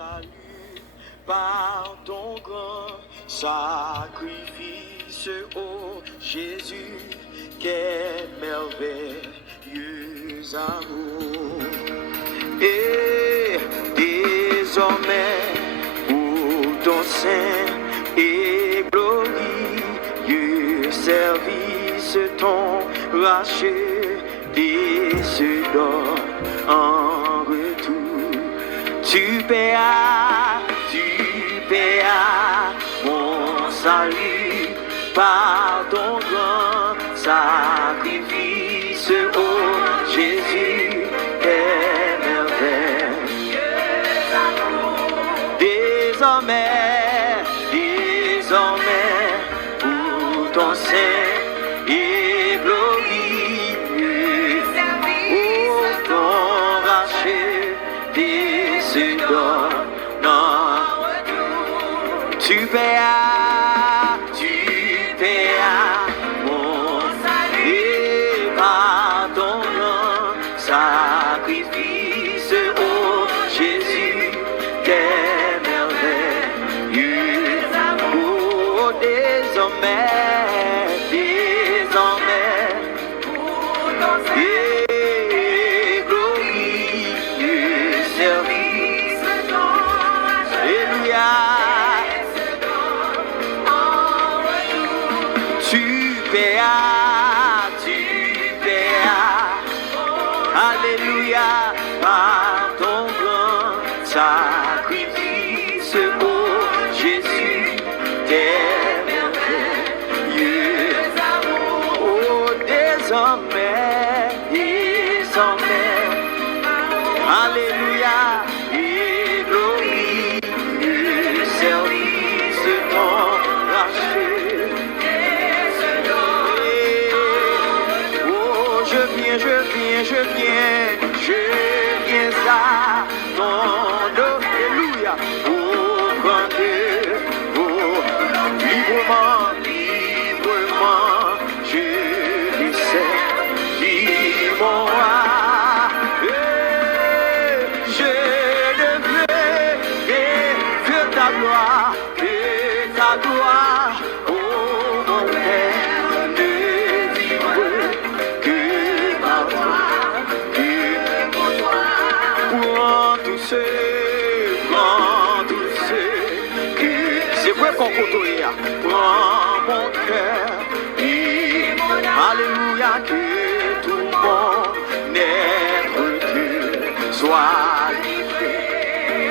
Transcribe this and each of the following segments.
salut par ton grand sacrifice, ô Jésus, quel merveilleux amour. Et désormais, pour ton saint et glorieux service, ton racheté se donne en retour. Tu paieras mon salut par ton grand sacrifice, ô Jésus, quel merveilleux amour. Désormais, pour ton saint et glorieux, ô ton racheté se donne en retour. Tu paieras mon salut par ton grand sacrifice, ô Jésus, quel merveilleux amour. Oh, désormais, pour ton saint et glorieux service, Alléluia. Tu paieras, Alléluia, par ton grand sacrifice, ô Jésus, quel merveilleux amour. Oh, désormais, Alléluia, et glorieux service, ton rachet. Oh, je viens à ton dos, Alléluia, pour prendre librement, je lui servir mon roi. Je ne veux que ta gloire, oh mon Père, ne vivre que par toi, pour tous ceux que c'est vrai qu'on côtoie, prends mon cœur, Alléluia, que tout mon être soit livré,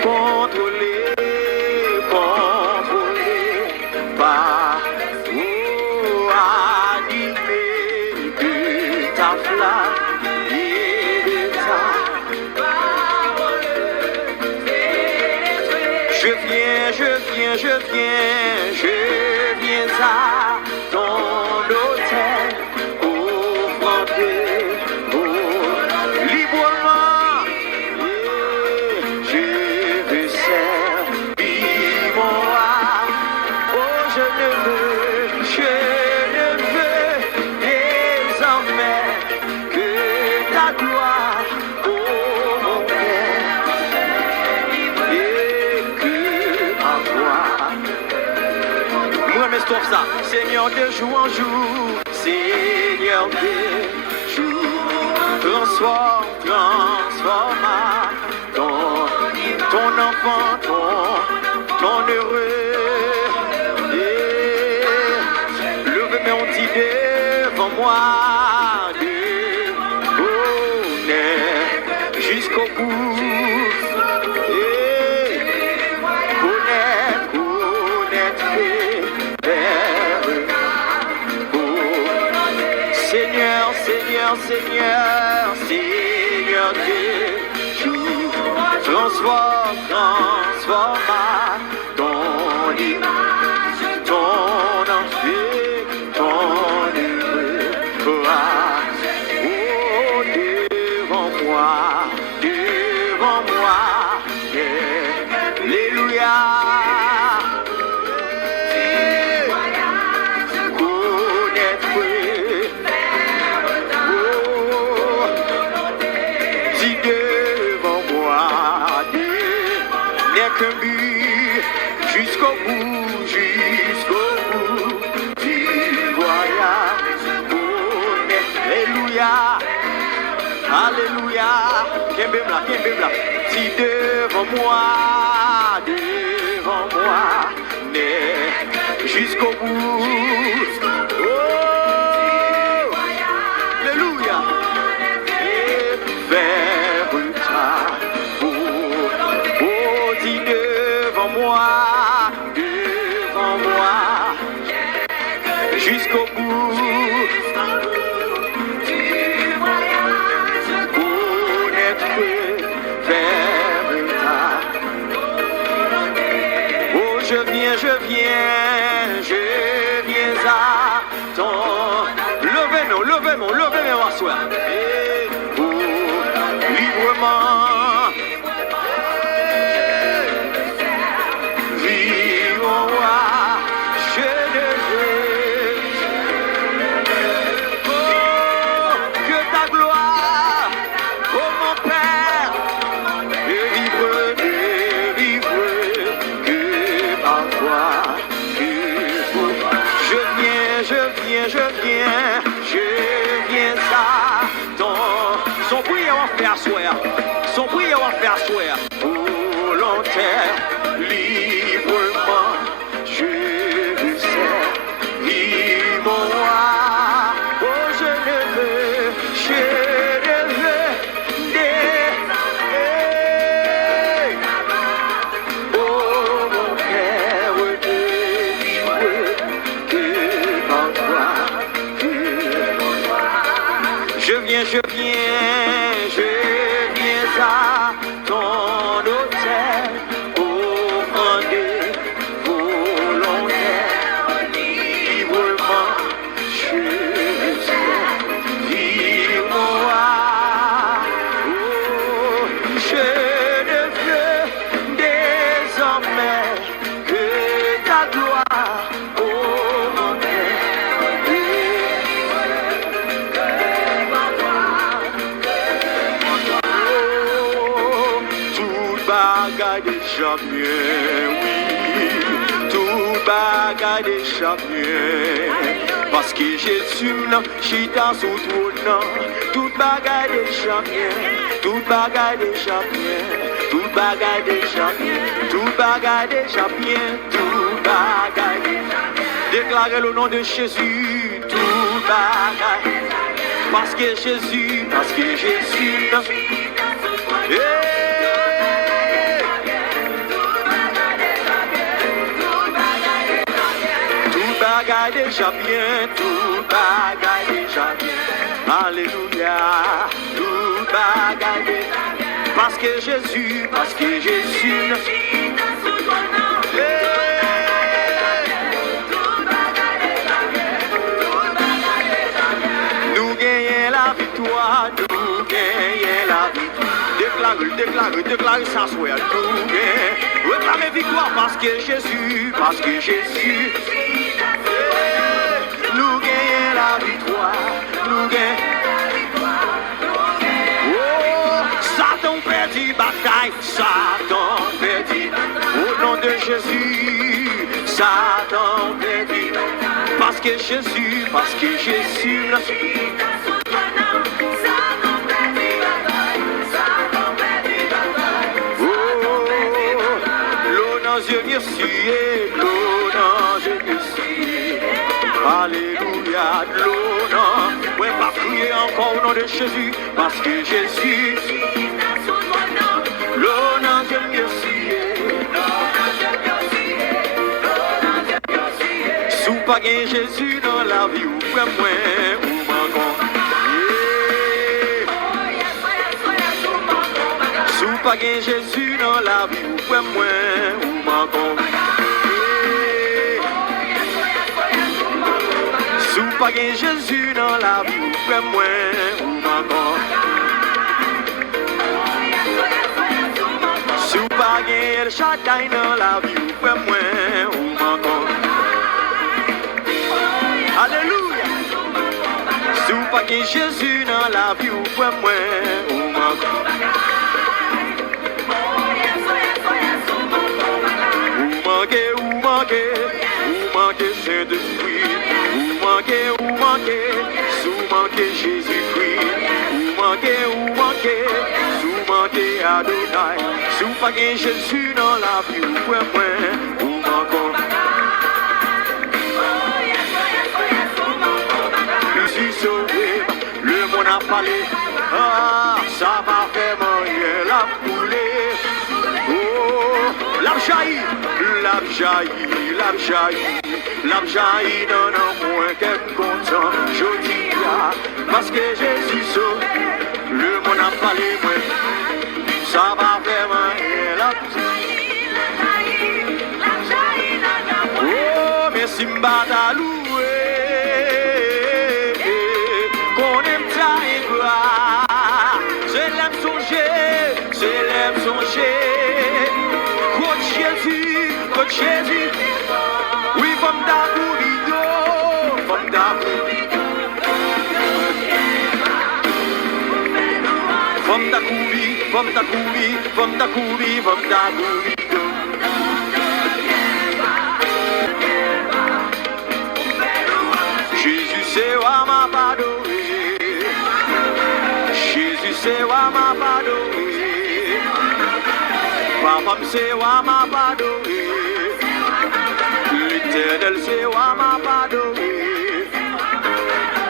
contrôlé par animé de ta flamme et de ta parole. Je viens à ton autel, librement, je veux servir mon roi. Oh, je ne veux désormais que ta gloire, oh mon Père, et que ma voix. Moi, mais stop ça, Seigneur, de jour en jour, Seigneur, de jour, transforme ton enfant, ton heureux. Levez mon dit devant moi, de honneur jusqu'au bout. Seigneur Dieu, transforme ton image, ton enfer, ton heureux. Oh, devant moi, Alléluia. n'est qu'un but jusqu'au bout du voyage. Alléluia, alléluia. Kembemla, si devant moi, n'est jusqu'au bout. Oh, alléluia. Et vers ta dis devant moi, jusqu'au bout. Je viens à ton... Levez-moi, à soi. Et librement, vivons-moi, je ne veux que ta gloire, oh mon Père, de vivre que par toi. Je viens à ton... Son prière va faire asseoir, volontaire, librement, je veux servir mon roi. Oh, je ne veux oh, mon Père, de vivre que par toi. Je viens à ton autel, offrandé, volontaire, librement, je vis moi. Oh, je ne veux désormais que ta gloire, oh mon Père. Déjà bien, oui, tout bagaille déjà bien. Parce que Jésus, chita sous trône, tout bagaille déjà bien, tout bagaille déjà bien, tout bagaille déjà bien, tout bagaille déjà bien, tout bagaille déjà bien. Déclarez le nom de Jésus, tout bagaille. Parce que Jésus, yeah. Déjà bien, tout bagaille déjà bien. Alléluia, tout bagaille déjà bien. Parce que Jésus, nous gagnons la victoire, déclare ça soit, nous gagnons, réclamez victoire parce que Jésus, nous gagnons la victoire, nous gagnons. Oh, Satan perdit bataille, au nom de Jésus, Satan perdit bataille. Parce que Jésus, alléluia, l'honneur. Ouais, pas crier encore au nom de Jésus, parce que Jésus, l'honneur, je merci. Sous pas gain Jésus dans la vie, ou pas moins, ou manquons. Sous pas gain Jésus dans la vie, ou pas moins, ou manquons. Sous pas gain Jésus dans la vie, ou pas moins, ou manquons. Sous pas gain El Shaddai dans la vie, ou pas moins, ou manquons. Alléluia. Sous pas gain Jésus dans la vie, ou pas moins, ou manquons. bagaille. Si vous pas gagné Jésus dans la vie, vous pouvez ou encore. Je suis sauvé, le monde a parlé. Ah, ça va vraiment rien la couler. Oh, la jaillit, la jaillit, la jaillit. La jaillit dans un point qu'elle content. Je dis là, parce que Jésus sauve. Le monde a parlé, moi. Ça va vraiment rien la jaillit, la jaillit dans un point. Oh, mais si m'bata loué, qu'on aime ta et gloire. C'est l'aime songer, c'est l'aime songer. Côte Jésus, oui, femme d'Abourido, femme d'Abourido. Femme d'Akoubi, femme d'Akoubi, femme d'Akoubi, femme d'Abourido. Jésus, c'est wa ma badoré. Jésus, c'est wa ma badoré. Papa, c'est wa ma badoré. L'Éternel, c'est wa ma badoré.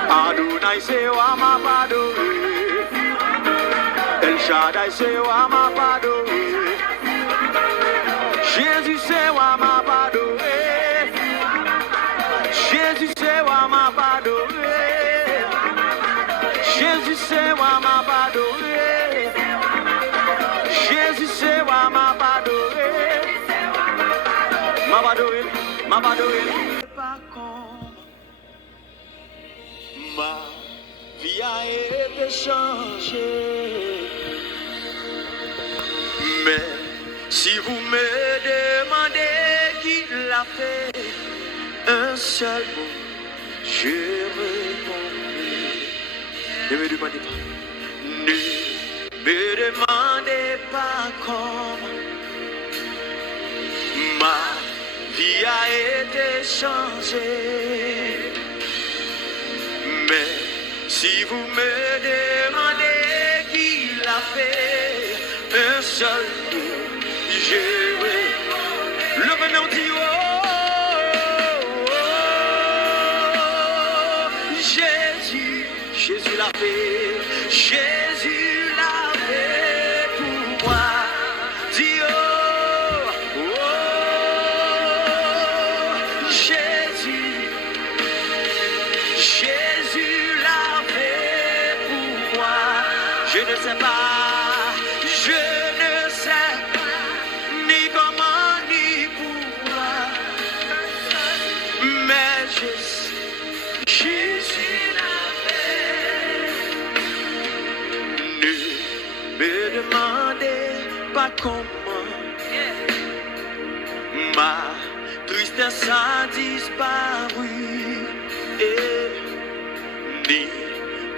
Adonai, c'est wa ma badoré. El Shaddai, c'est wa ma badoré. Jésus, c'est wa ma badoré. Jésus, c'est wa ma badoré. Jésus, c'est wa ma badoré. Jésus, c'est wa ma badoré. Ma badoré, ma badoré. Pas comme ma vie a été changée. Mais si vous me demandez qui l'a fait, un seul mot, je répondrai. Ne me demandez pas. Ne me demandez pas comment ma vie a été changée. Mais si vous me demandez qui l'a fait, un seul mot, je réponds. Le venant dit oh, oh, oh, Jésus, Jésus l'a fait, Jésus l'a fait pour moi. Dis oh, oh, Jésus, Jésus l'a fait pour moi. Je ne sais pas. Je ne sais ni comment ni pourquoi, mais je sais, Jésus l'a fait. Ne me demandez pas comment ma tristesse a disparu, ni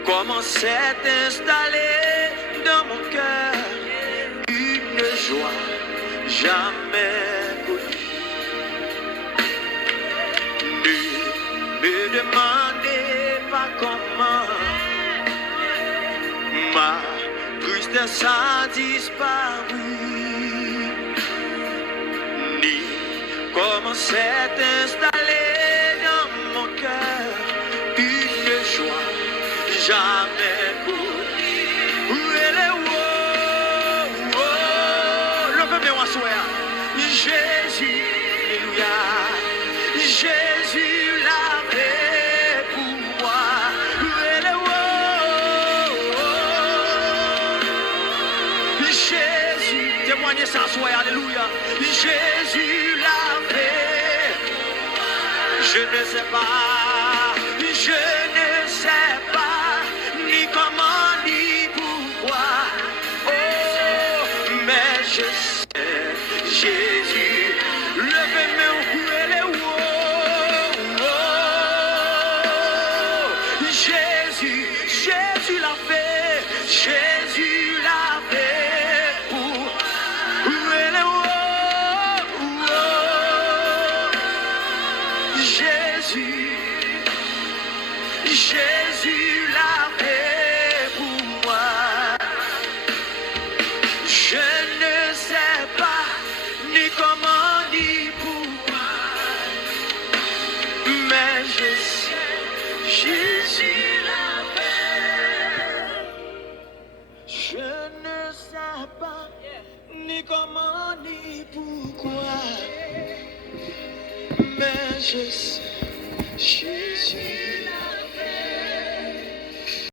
comment s'est installé dans mon cœur une joie jamais connue. Ne me demandez pas comment ma tristesse a disparu, ni comment s'est installé dans mon cœur une joie jamais connue. Jésus, alléluia, Jésus l'a fait pour moi. Jésus, témoignez ça, soyez, alléluia, Jésus l'a fait. Je ne sais pas, je ne sais pas, ni comment, ni pourquoi. Oh, mais je sais, Jésus, levez-moi où elle est, oh, Jésus, Jésus l'a fait, Jésus l'a fait pour où elle est, Jésus, Jésus l'a fait pour moi. Je ne je sais, Jésus la paix. Je ne sais pas ni comment ni pourquoi, mais je sais, Jésus.